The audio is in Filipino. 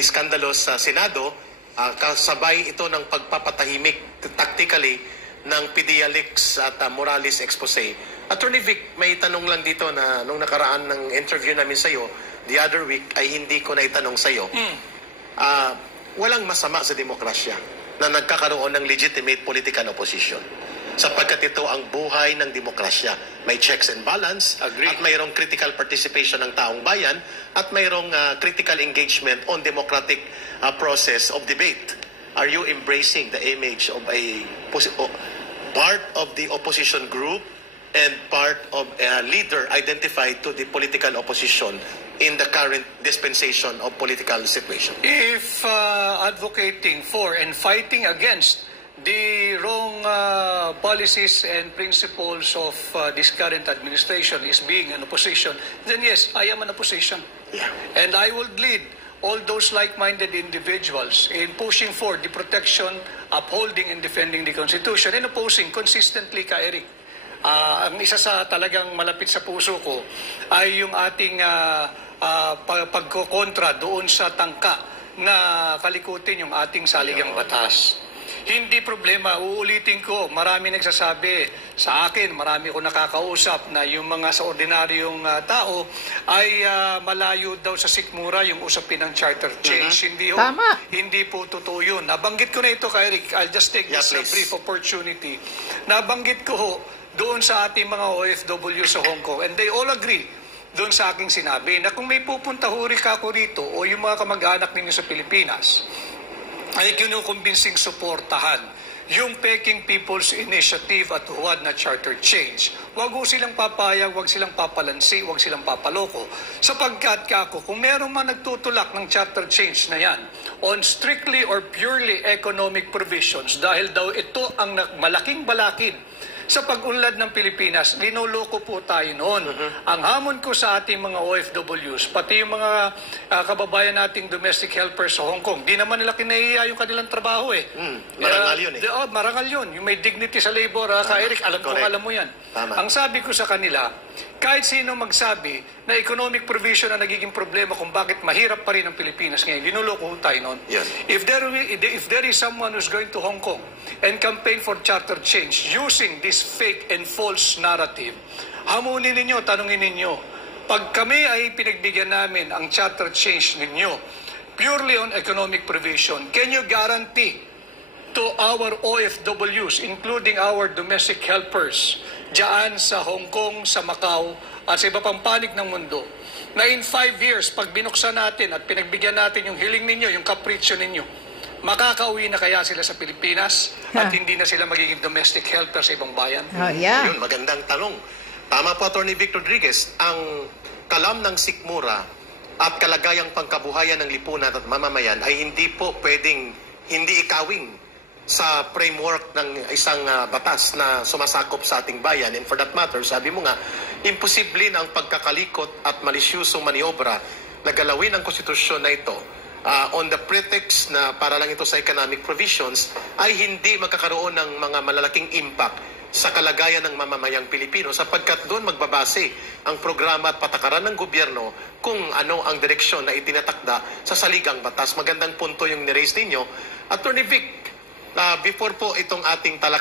Iskandalo sa Senado, kasabay ito ng pagpapatahimik tactically ng PDLX at Morales expose. Attorney Vic, may tanong lang dito na nung nakaraan ng interview namin sa iyo, the other week ay hindi ko na itanong sa iyo. Walang masama sa demokrasya na nagkakaroon ng legitimate political opposition. Sapagkat ito ang buhay ng demokrasya. May checks and balance. Agree. At mayroong critical participation ng taong bayan at mayroong critical engagement on democratic process of debate. Are you embracing the image of a part of the opposition group and part of a leader identified to the political opposition in the current dispensation of political situation? If advocating for and fighting against the wrong policies and principles of this current administration is being an opposition, then yes, I am an opposition. Yeah. And I would lead all those like-minded individuals in pushing for the protection, upholding and defending the Constitution and opposing consistently ka, Eric. Ang isa sa talagang malapit sa puso ko ay yung ating pagkokontra doon sa tangka na kalikutin yung ating saligang batas. Hindi problema, uulitin ko, marami nagsasabi sa akin, marami ko nakakausap na yung mga sa ordinaryong tao ay malayo daw sa sikmura yung usapin ng charter change. Hindi po totoo yun. Nabanggit ko na ito kay Eric, I'll just take this brief opportunity. Nabanggit ko ho doon sa ating mga OFW sa Hong Kong and they all agree doon sa aking sinabi na kung may pupunta hurik ako rito o yung mga kamag-anak ninyo sa Pilipinas, ay kinukumbinsing suportahan yung Peking People's Initiative at huwad na charter change. Huwag ho silang papayag, huwag silang papalansi, huwag silang papaloko. Sapagkat kako, kung meron man nagtutulak ng charter change na yan on strictly or purely economic provisions, dahil daw ito ang malaking balakid sa pag-unlad ng Pilipinas, linoloko po tayo noon. Ang hamon ko sa ating mga OFWs, pati yung mga kababayan nating domestic helpers sa Hong Kong, di naman nila kinahiya yung kanilang trabaho eh. Marangal yun eh. Marangal yun. Yung may dignity sa labor, ka Eric, alam mo yan. Tama. Ang sabi ko sa kanila, kahit sino magsabi na economic provision ang nagiging problema kung bakit mahirap pa rin ang Pilipinas ngayon, linuloko tayo noon. Yes. If there is someone who's going to Hong Kong and campaign for charter change using this fake and false narrative, hamunin ninyo, tanungin ninyo, pag kami ay pinagbigyan namin ang charter change ninyo, purely on economic provision, can you guarantee to our OFWs, including our domestic helpers, diyan sa Hong Kong, sa Macau, at sa iba pang panig ng mundo, na in 5 years, pag binuksan natin at pinagbigyan natin yung hiling ninyo, yung kapritsyo ninyo, makakauwi na kaya sila sa Pilipinas at hindi na sila magiging domestic helper sa ibang bayan? Yun, magandang tanong. Tama po, Atty. Vic Rodriguez, ang kalam ng sikmura at kalagayang pangkabuhayan ng lipunan at mamamayan ay hindi po pwedeng hindi ikawing sa framework ng isang batas na sumasakop sa ating bayan. And for that matter, sabi mo nga, imposible na ang pagkakalikot at malisyusong maniobra na galawin ang konstitusyon na ito on the pretext na para lang ito sa economic provisions ay hindi magkakaroon ng mga malalaking impact sa kalagayan ng mamamayang Pilipino sapagkat doon magbabase ang programa at patakaran ng gobyerno kung ano ang direksyon na itinatakda sa saligang batas. Magandang punto yung niraise ninyo. Attorney Vic, before po itong ating talakayan,